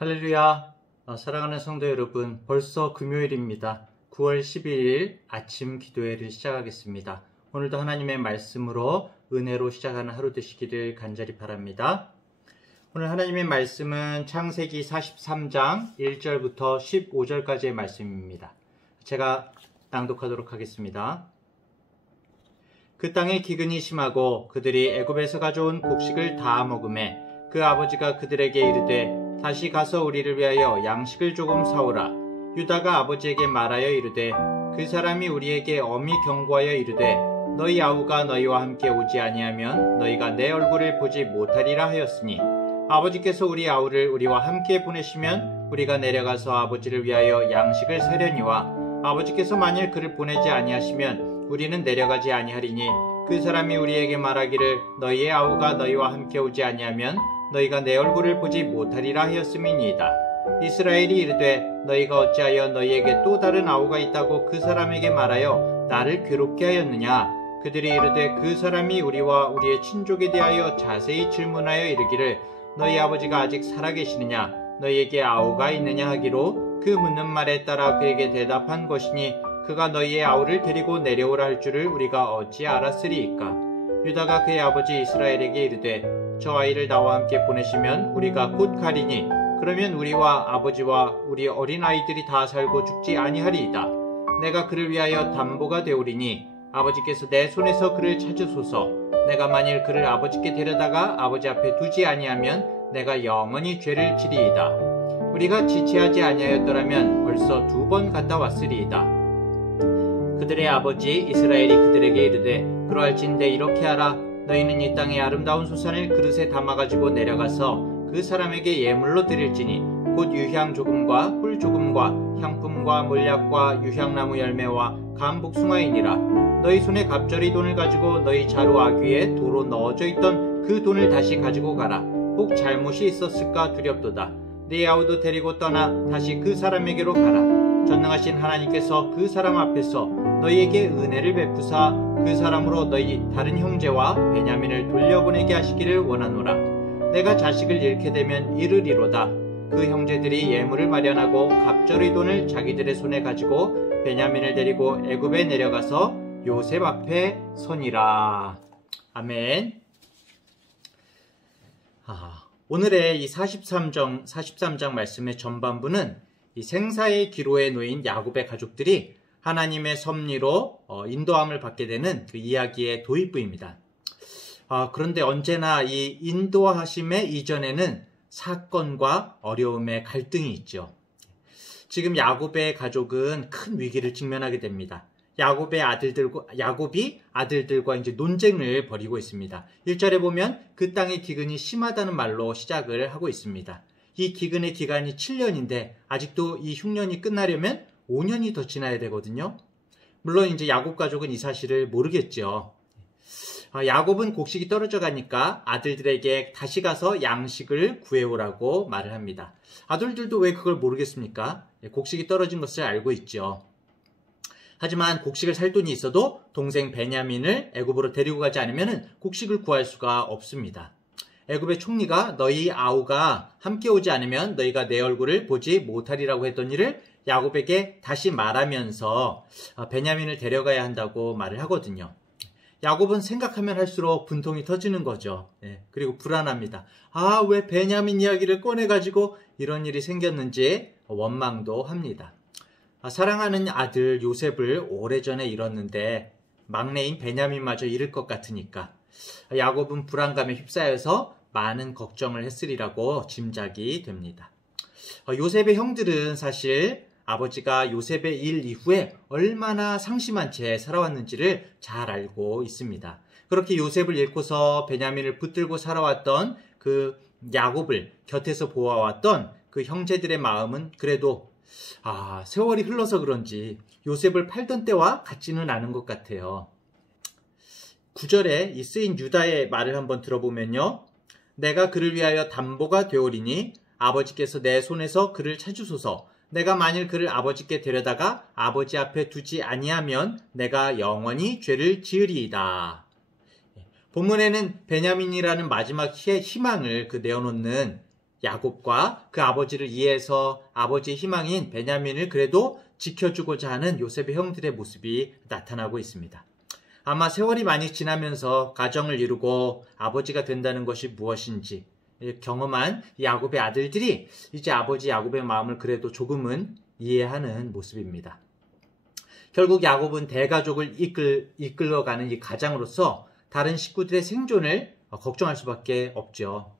할렐루야. 사랑하는 성도 여러분, 벌써 금요일입니다. 9월 11일 아침 기도회를 시작하겠습니다. 오늘도 하나님의 말씀으로 은혜로 시작하는 하루 되시기를 간절히 바랍니다. 오늘 하나님의 말씀은 창세기 43장 1절부터 15절까지의 말씀입니다. 제가 낭독하도록 하겠습니다. 그 땅에 기근이 심하고 그들이 애굽에서 가져온 곡식을 다 먹음에 그 아버지가 그들에게 이르되 다시 가서 우리를 위하여 양식을 조금 사오라. 유다가 아버지에게 말하여 이르되 그 사람이 우리에게 엄히 경고하여 이르되 너희 아우가 너희와 함께 오지 아니하면 너희가 내 얼굴을 보지 못하리라 하였으니 아버지께서 우리 아우를 우리와 함께 보내시면 우리가 내려가서 아버지를 위하여 양식을 사려니와 아버지께서 만일 그를 보내지 아니하시면 우리는 내려가지 아니하리니 그 사람이 우리에게 말하기를 너희의 아우가 너희와 함께 오지 아니하면 너희가 내 얼굴을 보지 못하리라 하였음이니이다. 이스라엘이 이르되 너희가 어찌하여 너희에게 또 다른 아우가 있다고 그 사람에게 말하여 나를 괴롭게 하였느냐. 그들이 이르되 그 사람이 우리와 우리의 친족에 대하여 자세히 질문하여 이르기를 너희 아버지가 아직 살아계시느냐 너희에게 아우가 있느냐 하기로 그 묻는 말에 따라 그에게 대답한 것이니 그가 너희의 아우를 데리고 내려오라 할 줄을 우리가 어찌 알았으리이까. 유다가 그의 아버지 이스라엘에게 이르되 저 아이를 나와 함께 보내시면 우리가 곧 가리니 그러면 우리와 아버지와 우리 어린 아이들이 다 살고 죽지 아니하리이다. 내가 그를 위하여 담보가 되오리니 아버지께서 내 손에서 그를 찾으소서. 내가 만일 그를 아버지께 데려다가 아버지 앞에 두지 아니하면 내가 영원히 죄를 지리이다. 우리가 지체하지 아니하였더라면 벌써 2번 갔다 왔으리이다. 그들의 아버지 이스라엘이 그들에게 이르되 그러할진대 이렇게 하라. 너희는 이 땅의 아름다운 소산을 그릇에 담아가지고 내려가서 그 사람에게 예물로 드릴지니 곧 유향 조금과 꿀 조금과 향품과 몰약과 유향나무 열매와 감복숭아이니라. 너희 손에 갑절이 돈을 가지고 너희 자루 아귀에 도로 넣어져 있던 그 돈을 다시 가지고 가라. 혹 잘못이 있었을까 두렵도다. 네 아우도 데리고 떠나 다시 그 사람에게로 가라. 전능하신 하나님께서 그 사람 앞에서 너희에게 은혜를 베푸사 그 사람으로 너희 다른 형제와 베냐민을 돌려보내게 하시기를 원하노라. 내가 자식을 잃게 되면 이르리로다. 그 형제들이 예물을 마련하고 갑절의 돈을 자기들의 손에 가지고 베냐민을 데리고 애굽에 내려가서 요셉 앞에 서니라. 아멘. 오늘의 이 43장 말씀의 전반부는 이 생사의 기로에 놓인 야곱의 가족들이 하나님의 섭리로 인도함을 받게 되는 그 이야기의 도입부입니다. 그런데 언제나 이 인도하심의 이전에는 사건과 어려움의 갈등이 있죠. 지금 야곱의 가족은 큰 위기를 직면하게 됩니다. 야곱이 아들들과 이제 논쟁을 벌이고 있습니다. 1절에 보면 그 땅의 기근이 심하다는 말로 시작을 하고 있습니다. 이 기근의 기간이 7년인데 아직도 이 흉년이 끝나려면 5년이 더 지나야 되거든요. 물론 이제 야곱 가족은 이 사실을 모르겠죠. 야곱은 곡식이 떨어져 가니까 아들들에게 다시 가서 양식을 구해오라고 말을 합니다. 아들들도 왜 그걸 모르겠습니까? 곡식이 떨어진 것을 알고 있죠. 하지만 곡식을 살 돈이 있어도 동생 베냐민을 애굽으로 데리고 가지 않으면 곡식을 구할 수가 없습니다. 애굽의 총리가 너희 아우가 함께 오지 않으면 너희가 내 얼굴을 보지 못하리라고 했던 일을 야곱에게 다시 말하면서 베냐민을 데려가야 한다고 말을 하거든요. 야곱은 생각하면 할수록 분통이 터지는 거죠. 그리고 불안합니다. 왜 베냐민 이야기를 꺼내가지고 이런 일이 생겼는지 원망도 합니다. 사랑하는 아들 요셉을 오래전에 잃었는데 막내인 베냐민마저 잃을 것 같으니까 야곱은 불안감에 휩싸여서 많은 걱정을 했으리라고 짐작이 됩니다. 요셉의 형들은 사실 아버지가 요셉의 일 이후에 얼마나 상심한 채 살아왔는지를 잘 알고 있습니다. 그렇게 요셉을 잃고서 베냐민을 붙들고 살아왔던 그 야곱을 곁에서 보아왔던 그 형제들의 마음은 그래도 세월이 흘러서 그런지 요셉을 팔던 때와 같지는 않은 것 같아요. 9절에 이 쓰인 유다의 말을 한번 들어보면요. 내가 그를 위하여 담보가 되오리니 아버지께서 내 손에서 그를 찾으소서. 내가 만일 그를 아버지께 데려다가 아버지 앞에 두지 아니하면 내가 영원히 죄를 지으리이다. 본문에는 베냐민이라는 마지막 희망을 내어놓는 야곱과 그 아버지를 이해해서 아버지의 희망인 베냐민을 그래도 지켜주고자 하는 요셉의 형들의 모습이 나타나고 있습니다. 아마 세월이 많이 지나면서 가정을 이루고 아버지가 된다는 것이 무엇인지 경험한 야곱의 아들들이 이제 아버지 야곱의 마음을 그래도 조금은 이해하는 모습입니다. 결국 야곱은 대가족을 이끌어가는 이 가장으로서 다른 식구들의 생존을 걱정할 수밖에 없죠.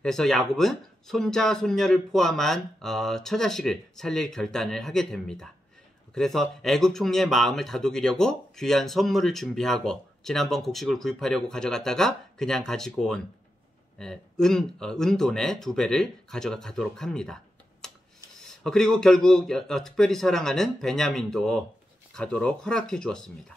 그래서 야곱은 손자, 손녀를 포함한 처자식을 살릴 결단을 하게 됩니다. 그래서 애굽 총리의 마음을 다독이려고 귀한 선물을 준비하고 지난번 곡식을 구입하려고 가져갔다가 그냥 가지고 온 은돈의 2배를 가져가도록 합니다. 그리고 결국 특별히 사랑하는 베냐민도 가도록 허락해 주었습니다.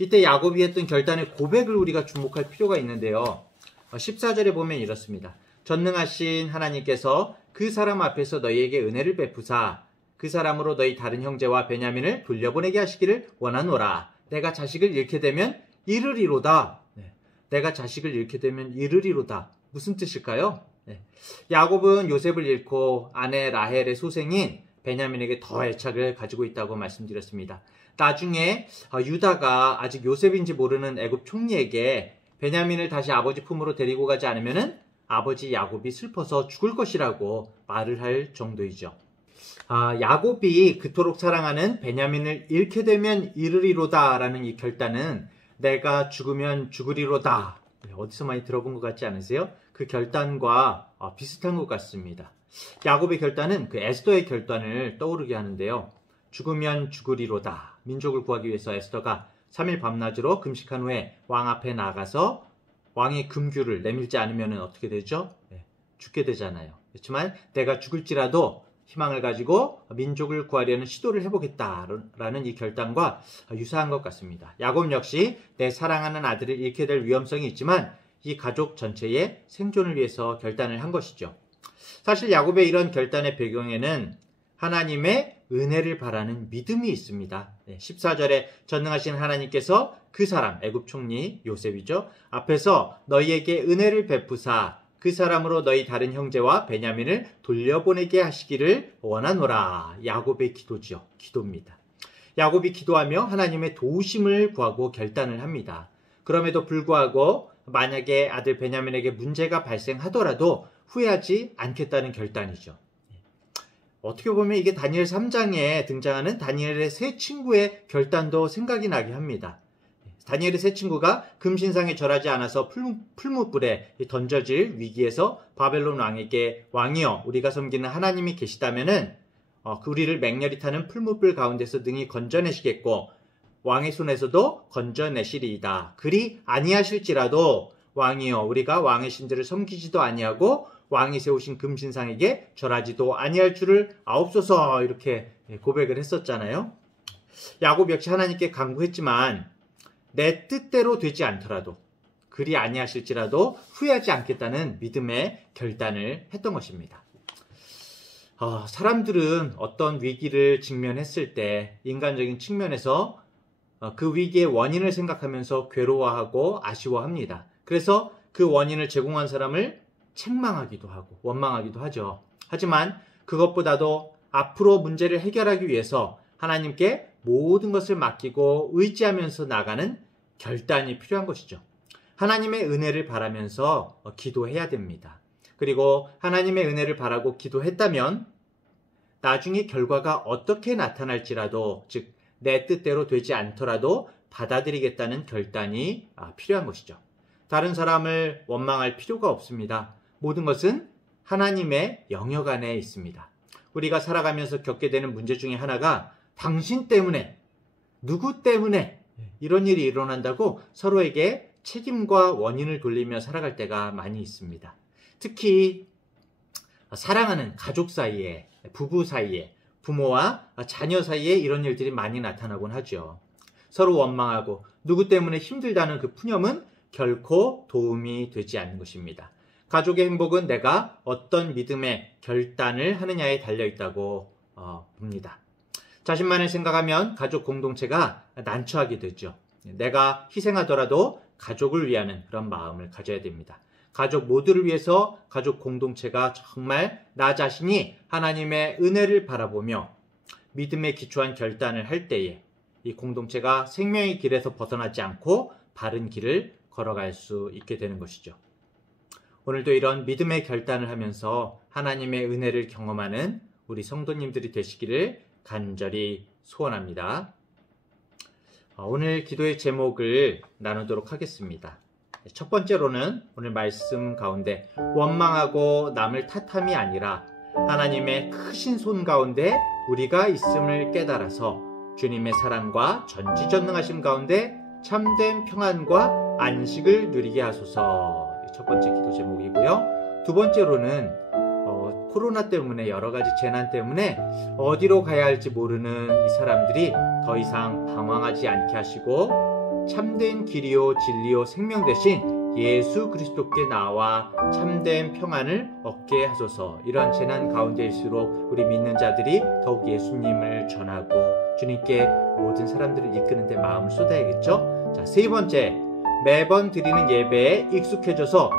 이때 야곱이 했던 결단의 고백을 우리가 주목할 필요가 있는데요. 14절에 보면 이렇습니다. 전능하신 하나님께서 그 사람 앞에서 너희에게 은혜를 베푸사 그 사람으로 너희 다른 형제와 베냐민을 돌려보내게 하시기를 원하노라. 내가 자식을 잃게 되면 이르리로다. 내가 자식을 잃게 되면 이르리로다. 무슨 뜻일까요? 야곱은 요셉을 잃고 아내 라헬의 소생인 베냐민에게 더 애착을 가지고 있다고 말씀드렸습니다. 나중에 유다가 아직 요셉인지 모르는 애굽 총리에게 베냐민을 다시 아버지 품으로 데리고 가지 않으면 아버지 야곱이 슬퍼서 죽을 것이라고 말을 할 정도이죠. 야곱이 그토록 사랑하는 베냐민을 잃게 되면 이르리로다 라는 이 결단은 내가 죽으면 죽으리로다. 어디서 많이 들어본 것 같지 않으세요? 그 결단과 비슷한 것 같습니다. 야곱의 결단은 그 에스더의 결단을 떠오르게 하는데요. 죽으면 죽으리로다. 민족을 구하기 위해서 에스더가 3일 밤낮으로 금식한 후에 왕 앞에 나가서 왕의 금규를 내밀지 않으면 어떻게 되죠? 죽게 되잖아요. 그렇지만 내가 죽을지라도 희망을 가지고 민족을 구하려는 시도를 해보겠다라는 이 결단과 유사한 것 같습니다. 야곱 역시 내 사랑하는 아들을 잃게 될 위험성이 있지만 이 가족 전체의 생존을 위해서 결단을 한 것이죠. 사실 야곱의 이런 결단의 배경에는 하나님의 은혜를 바라는 믿음이 있습니다. 14절에 전능하신 하나님께서 그 사람, 애굽 총리 요셉이죠. 앞에서 너희에게 은혜를 베푸사 그 사람으로 너희 다른 형제와 베냐민을 돌려보내게 하시기를 원하노라. 야곱의 기도죠. 기도입니다. 야곱이 기도하며 하나님의 도우심을 구하고 결단을 합니다. 그럼에도 불구하고 만약에 아들 베냐민에게 문제가 발생하더라도 후회하지 않겠다는 결단이죠. 어떻게 보면 이게 다니엘 3장에 등장하는 다니엘의 세 친구의 결단도 생각이 나게 합니다. 다니엘의 세 친구가 금신상에 절하지 않아서 풀무불에 던져질 위기에서 바벨론 왕에게 왕이여 우리가 섬기는 하나님이 계시다면은 우리를 맹렬히 타는 풀무불 가운데서 능히 건져내시겠고 왕의 손에서도 건져내시리이다. 그리 아니하실지라도 왕이여 우리가 왕의 신들을 섬기지도 아니하고 왕이 세우신 금신상에게 절하지도 아니할 줄을 아옵소서 이렇게 고백을 했었잖아요. 야곱 역시 하나님께 간구했지만 내 뜻대로 되지 않더라도 그리 아니하실지라도 후회하지 않겠다는 믿음의 결단을 했던 것입니다. 사람들은 어떤 위기를 직면했을 때 인간적인 측면에서 그 위기의 원인을 생각하면서 괴로워하고 아쉬워합니다. 그래서 그 원인을 제공한 사람을 책망하기도 하고 원망하기도 하죠. 하지만 그것보다도 앞으로 문제를 해결하기 위해서 하나님께 모든 것을 맡기고 의지하면서 나가는 결단이 필요한 것이죠. 하나님의 은혜를 바라면서 기도해야 됩니다. 그리고 하나님의 은혜를 바라고 기도했다면 나중에 결과가 어떻게 나타날지라도 즉 내 뜻대로 되지 않더라도 받아들이겠다는 결단이 필요한 것이죠. 다른 사람을 원망할 필요가 없습니다. 모든 것은 하나님의 영역 안에 있습니다. 우리가 살아가면서 겪게 되는 문제 중에 하나가 당신 때문에, 누구 때문에 이런 일이 일어난다고 서로에게 책임과 원인을 돌리며 살아갈 때가 많이 있습니다. 특히 사랑하는 가족 사이에, 부부 사이에, 부모와 자녀 사이에 이런 일들이 많이 나타나곤 하죠. 서로 원망하고 누구 때문에 힘들다는 그 푸념은 결코 도움이 되지 않는 것입니다. 가족의 행복은 내가 어떤 믿음의 결단을 하느냐에 달려있다고 봅니다. 자신만을 생각하면 가족 공동체가 난처하게 되죠. 내가 희생하더라도 가족을 위하는 그런 마음을 가져야 됩니다. 가족 모두를 위해서 가족 공동체가 정말 나 자신이 하나님의 은혜를 바라보며 믿음에 기초한 결단을 할 때에 이 공동체가 생명의 길에서 벗어나지 않고 바른 길을 걸어갈 수 있게 되는 것이죠. 오늘도 이런 믿음의 결단을 하면서 하나님의 은혜를 경험하는 우리 성도님들이 되시기를 간절히 소원합니다. 오늘 기도의 제목을 나누도록 하겠습니다. 첫 번째로는 오늘 말씀 가운데 원망하고 남을 탓함이 아니라 하나님의 크신 손 가운데 우리가 있음을 깨달아서 주님의 사랑과 전지전능하심 가운데 참된 평안과 안식을 누리게 하소서. 첫 번째 기도 제목이고요. 두 번째로는 코로나 때문에 여러 가지 재난 때문에 어디로 가야 할지 모르는 이 사람들이 더 이상 방황하지 않게 하시고 참된 길이요 진리요 생명 되신 예수 그리스도께 나와 참된 평안을 얻게 하소서. 이러한 재난 가운데일수록 우리 믿는 자들이 더욱 예수님을 전하고 주님께 모든 사람들을 이끄는 데 마음을 쏟아야겠죠. 자, 세 번째, 매번 드리는 예배에 익숙해져서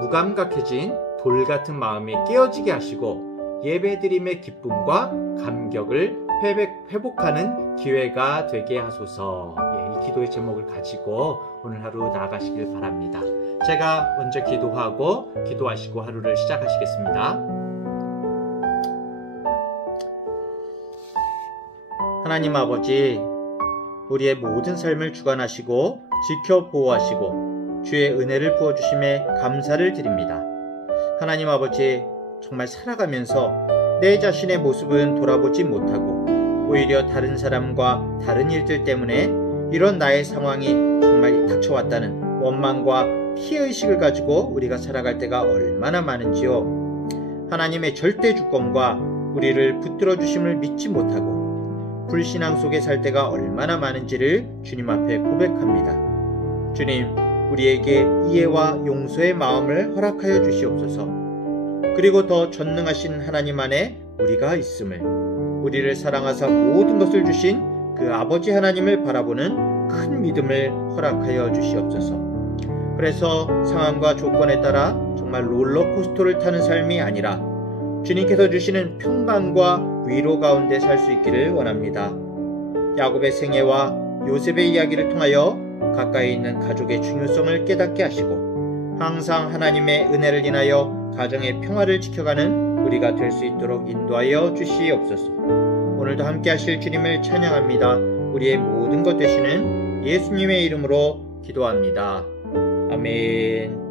무감각해진 돌 같은 마음이 깨어지게 하시고 예배드림의 기쁨과 감격을 회복하는 기회가 되게 하소서. 이 기도의 제목을 가지고 오늘 하루 나아가시길 바랍니다. 제가 먼저 기도하고 기도하시고 하루를 시작하시겠습니다. 하나님 아버지, 우리의 모든 삶을 주관하시고 지켜 보호하시고 주의 은혜를 부어주심에 감사를 드립니다. 하나님 아버지, 정말 살아가면서 내 자신의 모습은 돌아보지 못하고 오히려 다른 사람과 다른 일들 때문에 이런 나의 상황이 정말 닥쳐왔다는 원망과 피해의식을 가지고 우리가 살아갈 때가 얼마나 많은지요. 하나님의 절대 주권과 우리를 붙들어 주심을 믿지 못하고 불신앙 속에 살 때가 얼마나 많은지를 주님 앞에 고백합니다. 주님, 우리에게 이해와 용서의 마음을 허락하여 주시옵소서. 그리고 더 전능하신 하나님 안에 우리가 있음을, 우리를 사랑하사 모든 것을 주신 그 아버지 하나님을 바라보는 큰 믿음을 허락하여 주시옵소서. 그래서 상황과 조건에 따라 정말 롤러코스터를 타는 삶이 아니라 주님께서 주시는 평강과 위로 가운데 살 수 있기를 원합니다. 야곱의 생애와 요셉의 이야기를 통하여 가까이 있는 가족의 중요성을 깨닫게 하시고 항상 하나님의 은혜를 인하여 가정의 평화를 지켜가는 우리가 될 수 있도록 인도하여 주시옵소서. 오늘도 함께 하실 주님을 찬양합니다. 우리의 모든 것 되시는 예수님의 이름으로 기도합니다. 아멘.